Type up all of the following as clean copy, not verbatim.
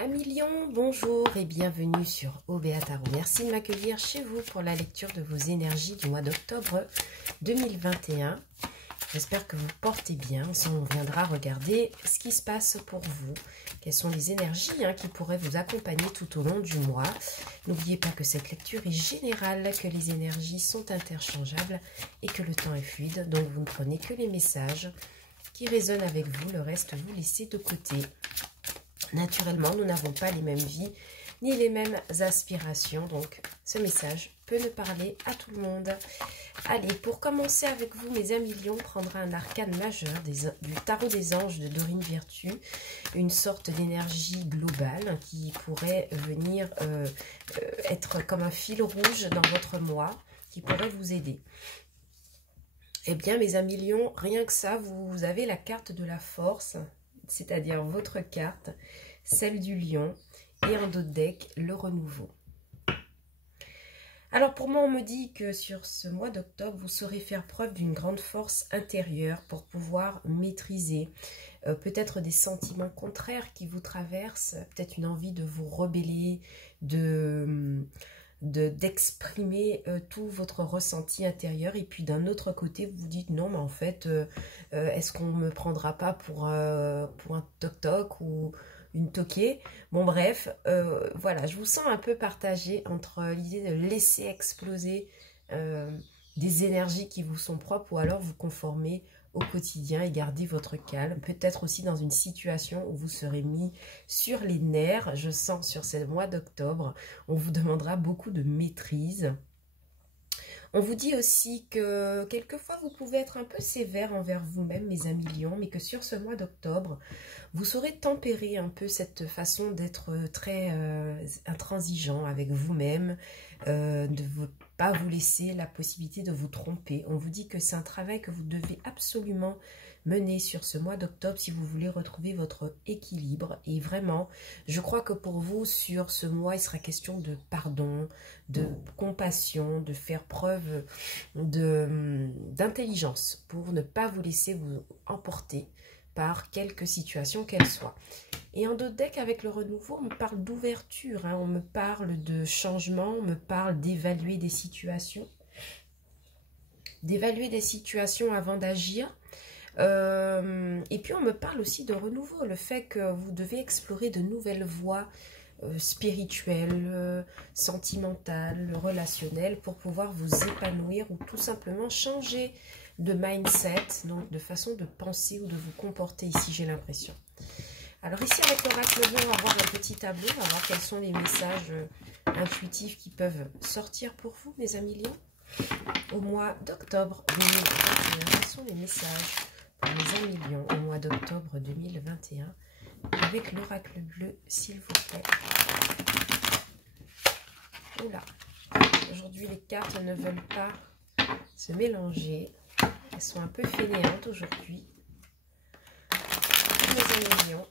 Amis Lions, bonjour et bienvenue sur OBA Tarot. Merci de m'accueillir chez vous pour la lecture de vos énergies du mois d'octobre 2021. J'espère que vous portez bien. On viendra regarder ce qui se passe pour vous. Quelles sont les énergies qui pourraient vous accompagner tout au long du mois. N'oubliez pas que cette lecture est générale, que les énergies sont interchangeables et que le temps est fluide. Donc vous ne prenez que les messages qui résonnent avec vous. Le reste, vous laissez de côté. Naturellement, nous n'avons pas les mêmes vies ni les mêmes aspirations, donc ce message peut ne parler à tout le monde. Allez, pour commencer avec vous, mes amis Lions, on prendra un arcane majeur du tarot des anges de Dorine Virtue, une sorte d'énergie globale qui pourrait venir être comme un fil rouge dans votre mois, qui pourrait vous aider. Eh bien, mes amis Lions, rien que ça, vous avez la carte de la force, c'est-à-dire votre carte, celle du lion, et en dos de deck, le renouveau. Alors pour moi, on me dit que sur ce mois d'octobre, vous saurez faire preuve d'une grande force intérieure pour pouvoir maîtriser peut-être des sentiments contraires qui vous traversent, peut-être une envie de vous rebeller, d'exprimer tout votre ressenti intérieur, et puis d'un autre côté vous vous dites non mais en fait est-ce qu'on me prendra pas pour un toc-toc ou une toquée. Bon bref, voilà, je vous sens un peu partagé entre l'idée de laisser exploser des énergies qui vous sont propres, ou alors vous conformer au quotidien et garder votre calme. Peut-être aussi dans une situation où vous serez mis sur les nerfs. Je sens sur ce mois d'octobre, on vous demandera beaucoup de maîtrise. On vous dit aussi que quelquefois vous pouvez être un peu sévère envers vous-même, mes amis Lions, mais que sur ce mois d'octobre, vous saurez tempérer un peu cette façon d'être très intransigeant avec vous-même, de ne pas vous laisser la possibilité de vous tromper. On vous dit que c'est un travail que vous devez absolument mener sur ce mois d'octobre si vous voulez retrouver votre équilibre. Et vraiment, je crois que pour vous, sur ce mois, il sera question de pardon, de compassion, de faire preuve d'intelligence pour ne pas vous laisser vous emporter par quelque situation qu'elle soit. Et en dos de deck, avec le renouveau, on me parle d'ouverture, on me parle de changement, on me parle d'évaluer des situations. D'évaluer des situations avant d'agir. Et puis on me parle aussi de renouveau, le fait que vous devez explorer de nouvelles voies spirituelles, sentimentales, relationnelles, pour pouvoir vous épanouir ou tout simplement changer de mindset, donc de façon de penser ou de vous comporter ici, j'ai l'impression. Alors ici avec l'oracle bleu, on va voir un petit tableau, on va voir quels sont les messages intuitifs qui peuvent sortir pour vous, mes amis Lions. Au mois d'octobre 2021, quels sont les messages pour mes amis Lions au mois d'octobre 2021 avec l'oracle bleu, s'il vous plaît. Oula, aujourd'hui les cartes ne veulent pas se mélanger. Elles sont un peu fainéantes aujourd'hui. Mes amis Lions,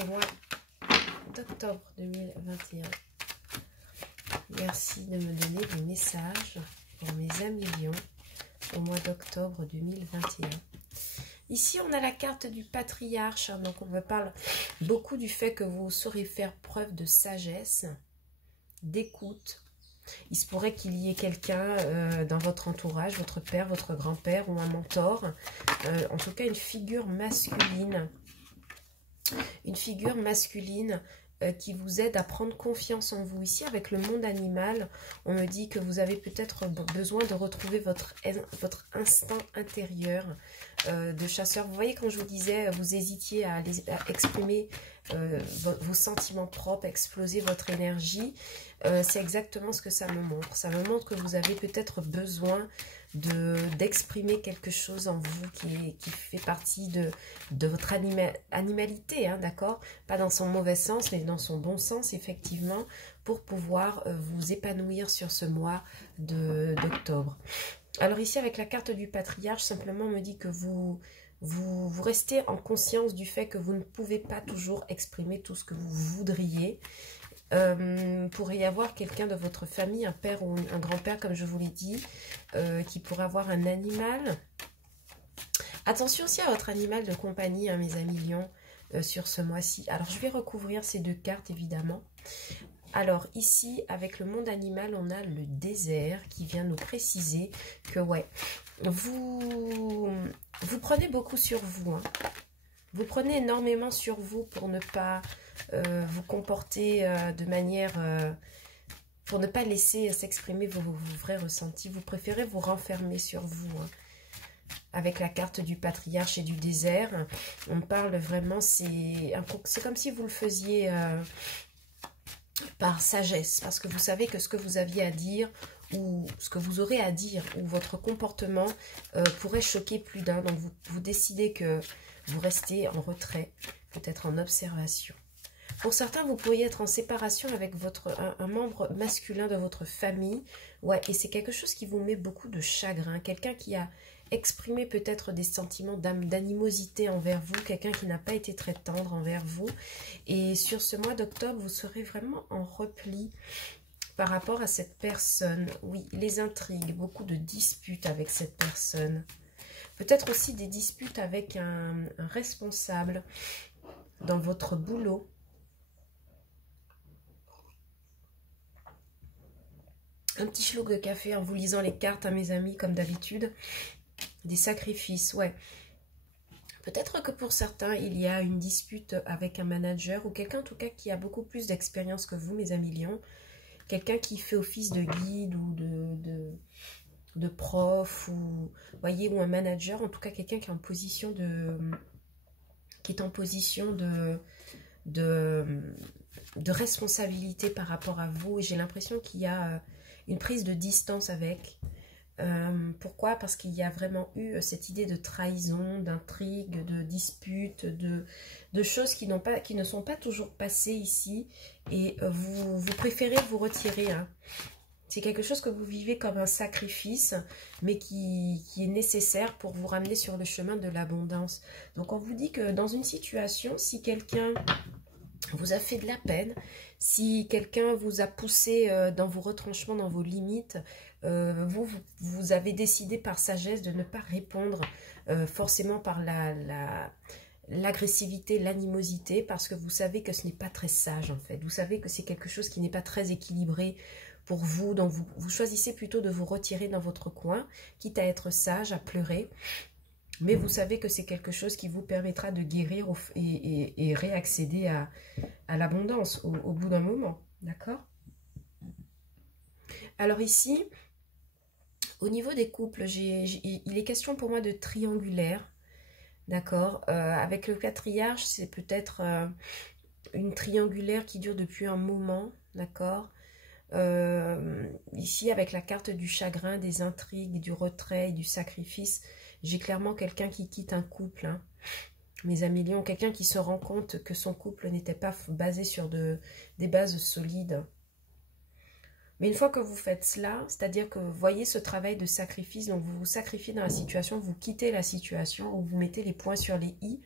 au mois d'octobre 2021. Merci de me donner des messages pour mes amis Lions au mois d'octobre 2021. Ici, on a la carte du patriarche, donc on me parle beaucoup du fait que vous saurez faire preuve de sagesse, d'écoute. Il se pourrait qu'il y ait quelqu'un dans votre entourage, votre père, votre grand-père ou un mentor, en tout cas une figure masculine. Une figure masculine qui vous aide à prendre confiance en vous. Ici, avec le monde animal, on me dit que vous avez peut-être besoin de retrouver votre instinct intérieur de chasseur. Vous voyez, quand je vous disais, vous hésitiez à exprimer vos sentiments propres, exploser votre énergie, c'est exactement ce que ça me montre. Ça me montre que vous avez peut-être besoin d'exprimer quelque chose en vous qui fait partie de votre animalité, d'accord? Pas dans son mauvais sens, mais dans son bon sens, effectivement, pour pouvoir vous épanouir sur ce mois d'octobre. Alors ici, avec la carte du patriarche, simplement on me dit que vous restez en conscience du fait que vous ne pouvez pas toujours exprimer tout ce que vous voudriez. Pourrait y avoir quelqu'un de votre famille, un père ou un grand-père, comme je vous l'ai dit, qui pourrait avoir un animal. Attention aussi à votre animal de compagnie, mes amis Lions. sur ce mois-ci. Alors, je vais recouvrir ces deux cartes, évidemment. Alors, ici, avec le monde animal, on a le désert qui vient nous préciser que, ouais, vous prenez beaucoup sur vous, hein. Vous prenez énormément sur vous pour ne pas vous comporter de manière... pour ne pas laisser s'exprimer vos vrais ressentis. Vous préférez vous renfermer sur vous, hein. Avec la carte du patriarche et du désert, on parle vraiment, c'est comme si vous le faisiez par sagesse, parce que vous savez que ce que vous aviez à dire, ou ce que vous aurez à dire, ou votre comportement pourrait choquer plus d'un. Donc vous décidez que vous restez en retrait, peut-être en observation. Pour certains, vous pourriez être en séparation avec un membre masculin de votre famille. Ouais, et c'est quelque chose qui vous met beaucoup de chagrin. Quelqu'un qui a exprimé peut-être des sentiments d'animosité envers vous. Quelqu'un qui n'a pas été très tendre envers vous. Et sur ce mois d'octobre, vous serez vraiment en repli par rapport à cette personne. Oui, les intrigues, beaucoup de disputes avec cette personne. Peut-être aussi des disputes avec un responsable dans votre boulot. Un petit schluck de café en vous lisant les cartes à mes amis, comme d'habitude. Des sacrifices, ouais. Peut-être que pour certains, il y a une dispute avec un manager ou quelqu'un en tout cas qui a beaucoup plus d'expérience que vous, mes amis lions. Quelqu'un qui fait office de guide ou de prof, ou voyez, ou un manager, en tout cas quelqu'un qui est en position de responsabilité par rapport à vous. Et j'ai l'impression qu'il y a une prise de distance avec. Pourquoi? Parce qu'il y a vraiment eu cette idée de trahison, d'intrigue, de dispute, de choses qui ne sont pas toujours passées ici. Et vous préférez vous retirer, hein. C'est quelque chose que vous vivez comme un sacrifice, mais qui est nécessaire pour vous ramener sur le chemin de l'abondance. Donc on vous dit que dans une situation, si quelqu'un vous a fait de la peine, si quelqu'un vous a poussé dans vos retranchements, dans vos limites, vous avez décidé par sagesse de ne pas répondre forcément par l'agressivité, l'animosité, parce que vous savez que ce n'est pas très sage en fait. Vous savez que c'est quelque chose qui n'est pas très équilibré pour vous, donc vous choisissez plutôt de vous retirer dans votre coin, quitte à être sage, à pleurer. Mais vous savez que c'est quelque chose qui vous permettra de guérir et réaccéder à l'abondance au bout d'un moment. D'accord? Alors ici, au niveau des couples, il est question pour moi de triangulaire. D'accord? Avec le patriarche, c'est peut-être une triangulaire qui dure depuis un moment. D'accord? Ici, avec la carte du chagrin, des intrigues, du retrait, du sacrifice, j'ai clairement quelqu'un qui quitte un couple, hein. Mes amis lions, quelqu'un qui se rend compte que son couple n'était pas basé sur des bases solides. Mais une fois que vous faites cela, c'est-à-dire que vous voyez ce travail de sacrifice, donc vous vous sacrifiez dans la situation, vous quittez la situation, ou vous mettez les points sur les i,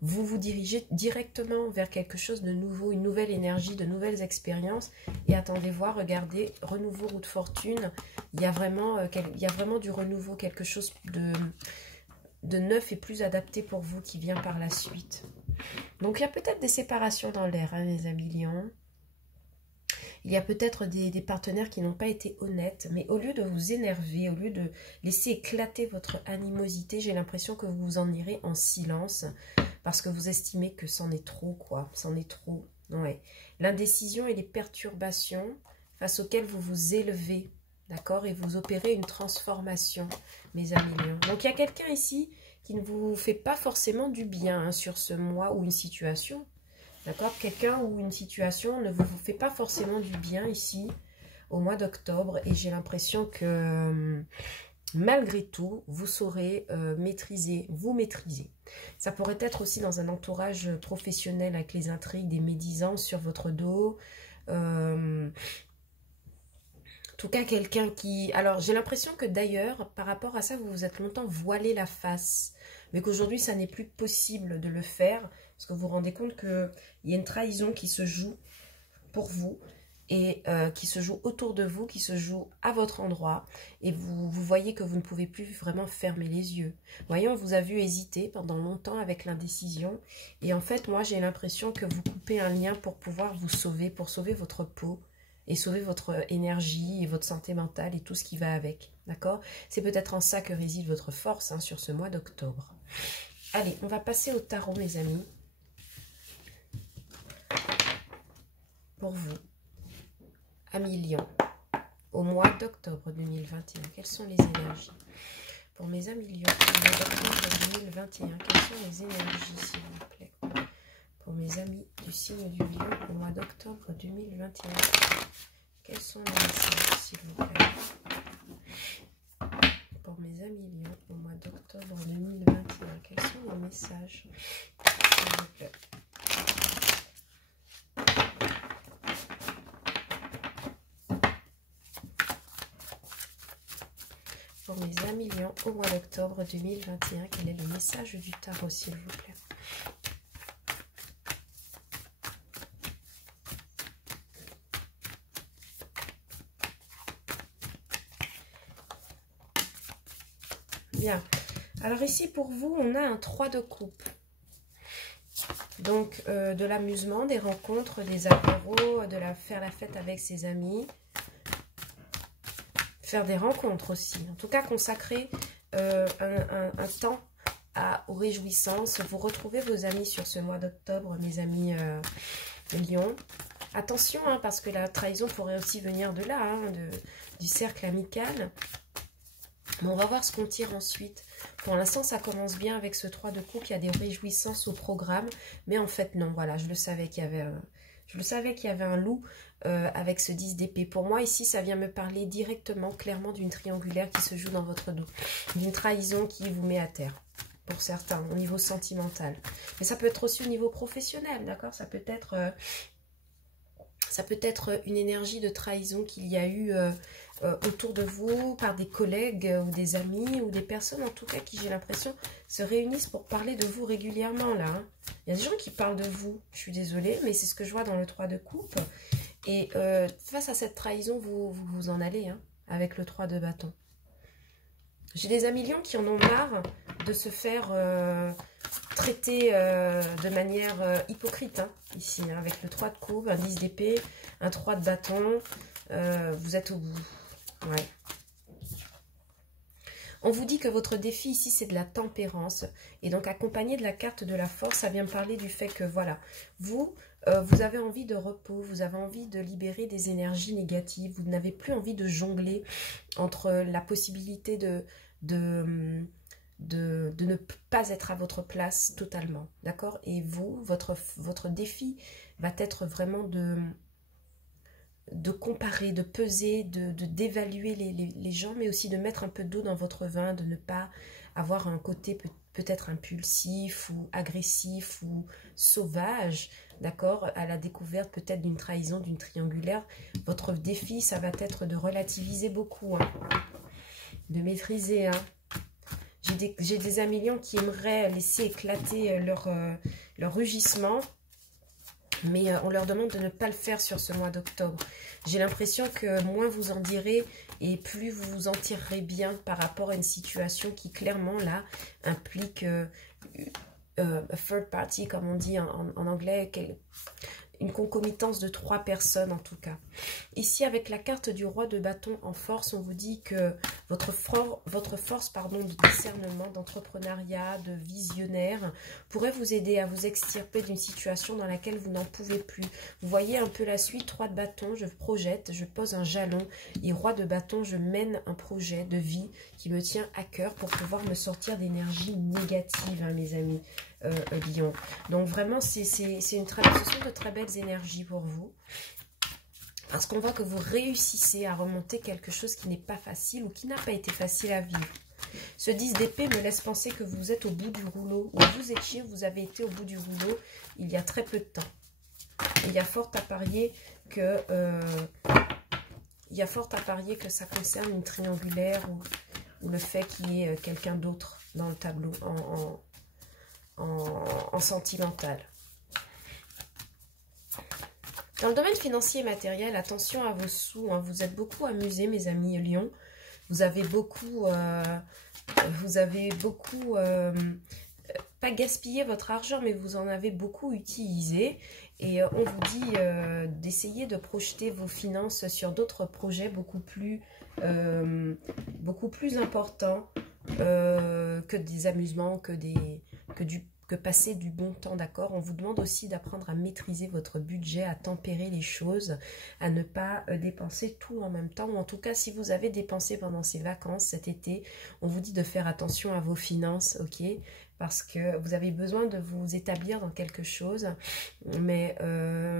vous vous dirigez directement vers quelque chose de nouveau, une nouvelle énergie, de nouvelles expériences. Et attendez voir, regardez, renouveau, roue de fortune. Il y a vraiment du renouveau, quelque chose de neuf et plus adapté pour vous qui vient par la suite. Donc il y a peut-être des séparations dans l'air, hein, les amis lions. Il y a peut-être des partenaires qui n'ont pas été honnêtes, mais au lieu de vous énerver, au lieu de laisser éclater votre animosité, j'ai l'impression que vous vous en irez en silence parce que vous estimez que c'en est trop, quoi. C'en est trop. Ouais. L'indécision et les perturbations face auxquelles vous vous élevez, d'accord, et vous opérez une transformation, mes amis lions. Donc, il y a quelqu'un ici qui ne vous fait pas forcément du bien, hein, sur ce mois ou une situation. D'accord? Quelqu'un ou une situation ne vous fait pas forcément du bien ici au mois d'octobre. Et j'ai l'impression que malgré tout, vous saurez vous maîtriser. Ça pourrait être aussi dans un entourage professionnel avec les intrigues, des médisances sur votre dos. En tout cas, quelqu'un qui... Alors, j'ai l'impression que d'ailleurs, par rapport à ça, vous vous êtes longtemps voilé la face. Mais qu'aujourd'hui, ça n'est plus possible de le faire. Parce que vous vous rendez compte qu'il y a une trahison qui se joue pour vous. et qui se joue autour de vous, qui se joue à votre endroit, et vous voyez que vous ne pouvez plus vraiment fermer les yeux. Voyez, on vous a vu hésiter pendant longtemps avec l'indécision, et en fait, moi, j'ai l'impression que vous coupez un lien pour pouvoir vous sauver, pour sauver votre peau, et sauver votre énergie, et votre santé mentale, et tout ce qui va avec, d'accord? C'est peut-être en ça que réside votre force, hein, sur ce mois d'octobre. Allez, on va passer au tarot, mes amis, pour vous. Amis Lion, au mois d'octobre 2021, quelles sont les énergies? Pour mes amis Lion, au mois d'octobre 2021, quelles sont les énergies, s'il vous plaît? Pour mes amis du signe du Lion, au mois d'octobre 2021, quels sont les messages, s'il vous plaît? Pour mes amis Lion, au mois d'octobre 2021, quels sont les messages, s'il vous plaît? Pour mes amis Lions, au mois d'octobre 2021, quel est le message du tarot, s'il vous plaît? Bien. Alors ici, pour vous, on a un 3 de coupe. Donc, de l'amusement, des rencontres, des apéros, faire la fête avec ses amis. Faire des rencontres aussi. En tout cas, consacrer un temps aux réjouissances. Vous retrouvez vos amis sur ce mois d'octobre, mes amis Lions. Attention, hein, parce que la trahison pourrait aussi venir de là, hein, du cercle amical. Mais on va voir ce qu'on tire ensuite. Pour l'instant, ça commence bien avec ce 3 de coupe. Il y a des réjouissances au programme. Mais en fait, non, voilà, je le savais qu'il y avait un loup avec ce 10 d'épée. Pour moi, ici, ça vient me parler directement, clairement, d'une triangulaire qui se joue dans votre dos. D'une trahison qui vous met à terre, pour certains, au niveau sentimental. Mais ça peut être aussi au niveau professionnel, d'accord? Ça peut être une énergie de trahison qu'il y a eu autour de vous, par des collègues ou des amis, ou des personnes, en tout cas, qui, j'ai l'impression, se réunissent pour parler de vous régulièrement, là. Hein. Il y a des gens qui parlent de vous, je suis désolée, mais c'est ce que je vois dans le 3 de coupe. Et face à cette trahison, vous en allez, hein, avec le 3 de bâton. J'ai des amis Lions qui en ont marre de se faire traiter de manière hypocrite, hein, ici, hein, avec le 3 de coupe, un 10 d'épée, un 3 de bâton. Vous êtes au bout. Ouais. On vous dit que votre défi ici, c'est de la tempérance. Et donc, accompagné de la carte de la force, ça vient me parler du fait que, voilà, vous avez envie de repos, vous avez envie de libérer des énergies négatives, vous n'avez plus envie de jongler entre la possibilité de ne pas être à votre place totalement, d'accord? Et vous, votre défi va être vraiment de comparer, de peser, d'évaluer les gens, mais aussi de mettre un peu d'eau dans votre vin, de ne pas avoir un côté peut-être impulsif ou agressif ou sauvage, d'accord, à la découverte peut-être d'une trahison, d'une triangulaire. Votre défi, ça va être de relativiser beaucoup, hein, de maîtriser. Hein. J'ai des amis Lions qui aimeraient laisser éclater leur rugissement, mais on leur demande de ne pas le faire sur ce mois d'octobre. J'ai l'impression que moins vous en direz et plus vous vous en tirerez bien par rapport à une situation qui clairement là implique a third party, comme on dit en anglais, une concomitance de 3 personnes en tout cas. Ici, avec la carte du roi de bâton en force, on vous dit que votre force de discernement, d'entrepreneuriat, de visionnaire, pourrait vous aider à vous extirper d'une situation dans laquelle vous n'en pouvez plus. Vous voyez un peu la suite, 3 de bâton, je projette, je pose un jalon, et roi de bâton, je mène un projet de vie qui me tient à cœur pour pouvoir me sortir d'énergie négative, hein, mes amis. Lion. Donc vraiment, ce sont de très belles énergies pour vous. Parce qu'on voit que vous réussissez à remonter quelque chose qui n'est pas facile ou qui n'a pas été facile à vivre. Ce 10 d'épée me laisse penser que vous êtes au bout du rouleau. Où vous étiez, vous avez été au bout du rouleau il y a très peu de temps. Il y a fort à parier que ça concerne une triangulaire ou le fait qu'il y ait quelqu'un d'autre dans le tableau en sentimental. Dans le domaine financier et matériel, attention à vos sous. Hein. Vous êtes beaucoup amusés, mes amis Lion. Vous avez beaucoup pas gaspillé votre argent, mais vous en avez beaucoup utilisé. Et on vous dit d'essayer de projeter vos finances sur d'autres projets beaucoup plus importants que des amusements, que passer du bon temps, d'accord? On vous demande aussi d'apprendre à maîtriser votre budget, à tempérer les choses, à ne pas dépenser tout en même temps. Ou en tout cas, si vous avez dépensé pendant ces vacances cet été, on vous dit de faire attention à vos finances, ok? Parce que vous avez besoin de vous établir dans quelque chose, mais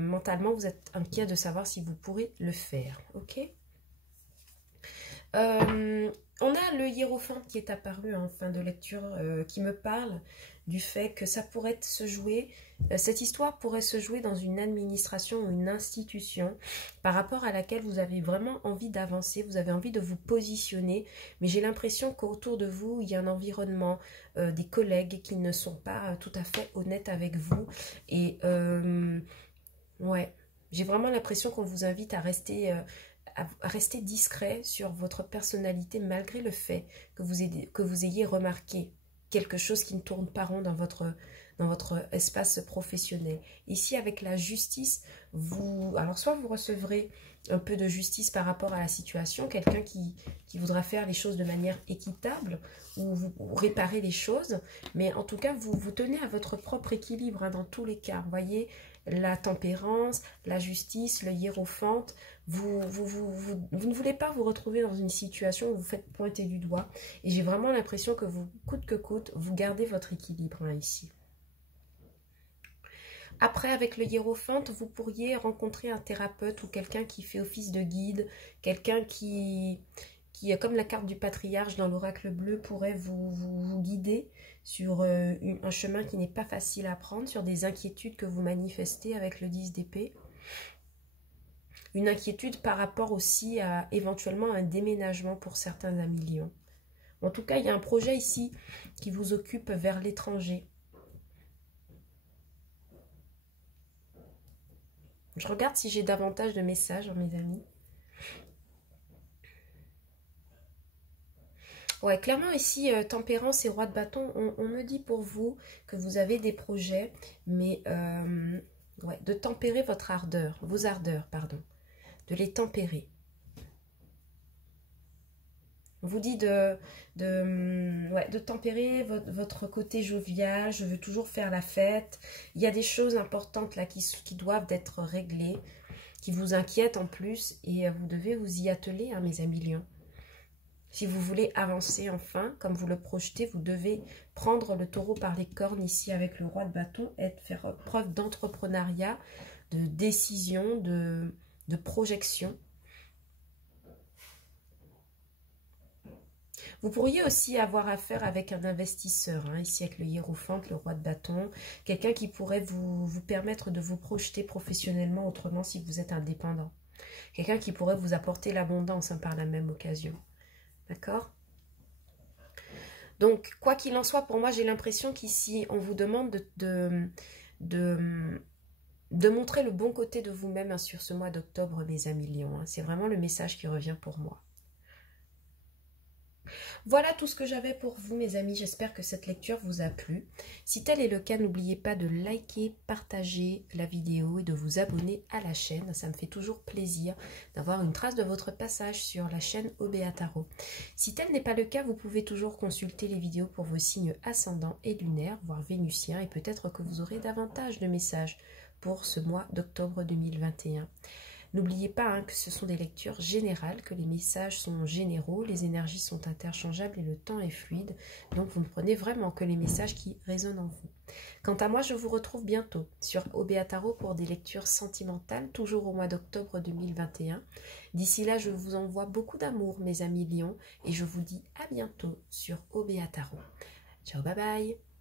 mentalement, vous êtes inquiet de savoir si vous pourrez le faire, ok? On a le hiérophant qui est apparu en fin de lecture, qui me parle du fait que ça pourrait se jouer, cette histoire pourrait se jouer dans une administration ou une institution par rapport à laquelle vous avez vraiment envie d'avancer, vous avez envie de vous positionner, mais j'ai l'impression qu'autour de vous, il y a un environnement, des collègues qui ne sont pas tout à fait honnêtes avec vous, et ouais, j'ai vraiment l'impression qu'on vous invite à rester discret sur votre personnalité malgré le fait que vous ayez remarqué quelque chose qui ne tourne pas rond dans votre espace professionnel. Ici, avec la justice, alors soit vous recevrez un peu de justice par rapport à la situation, quelqu'un qui voudra faire les choses de manière équitable ou vous réparer les choses, mais en tout cas, vous tenez à votre propre équilibre hein, dans tous les cas. Vous voyez, la tempérance, la justice, le hiérophante, vous ne voulez pas vous retrouver dans une situation où vous faites pointer du doigt. Et j'ai vraiment l'impression que vous, coûte que coûte, vous gardez votre équilibre hein, ici. Après, avec le hiérophante, vous pourriez rencontrer un thérapeute ou quelqu'un qui fait office de guide, quelqu'un qui comme la carte du patriarche dans l'oracle bleu, pourrait vous guider sur un chemin qui n'est pas facile à prendre, sur des inquiétudes que vous manifestez avec le 10 d'épée. Une inquiétude par rapport aussi à éventuellement un déménagement pour certains amis lions. En tout cas, il y a un projet ici qui vous occupe vers l'étranger. Je regarde si j'ai davantage de messages, mes amis. Ouais, clairement ici, tempérance et roi de bâton, on me dit pour vous que vous avez des projets, mais ouais, de tempérer votre ardeur, vos ardeurs, pardon, de les tempérer. On vous dit de tempérer votre côté jovial, je veux toujours faire la fête. Il y a des choses importantes là qui doivent être réglées, qui vous inquiètent en plus, et vous devez vous y atteler, hein, mes amis lions. Si vous voulez avancer enfin, comme vous le projetez, vous devez prendre le taureau par les cornes ici avec le roi de bâton et faire preuve d'entrepreneuriat, de décision, de projection. Vous pourriez aussi avoir affaire avec un investisseur, hein, ici avec le hiérophante, le roi de bâton, quelqu'un qui pourrait vous permettre de vous projeter professionnellement autrement si vous êtes indépendant. Quelqu'un qui pourrait vous apporter l'abondance hein, par la même occasion. D'accord? Donc, quoi qu'il en soit, pour moi, j'ai l'impression qu'ici, on vous demande de montrer le bon côté de vous-même hein, sur ce mois d'octobre, mes amis lions. Hein. C'est vraiment le message qui revient pour moi. Voilà tout ce que j'avais pour vous, mes amis. J'espère que cette lecture vous a plu. Si tel est le cas, n'oubliez pas de liker, partager la vidéo et de vous abonner à la chaîne. Ça me fait toujours plaisir d'avoir une trace de votre passage sur la chaîne Obéa Tarot. Si tel n'est pas le cas, vous pouvez toujours consulter les vidéos pour vos signes ascendants et lunaires, voire vénusiens, et peut-être que vous aurez davantage de messages pour ce mois d'octobre 2021. N'oubliez pas hein, que ce sont des lectures générales, que les messages sont généraux, les énergies sont interchangeables et le temps est fluide. Donc vous ne prenez vraiment que les messages qui résonnent en vous. Quant à moi, je vous retrouve bientôt sur Obéa Tarot pour des lectures sentimentales, toujours au mois d'octobre 2021. D'ici là, je vous envoie beaucoup d'amour, mes amis lions, et je vous dis à bientôt sur Obéa Tarot. Ciao, bye bye!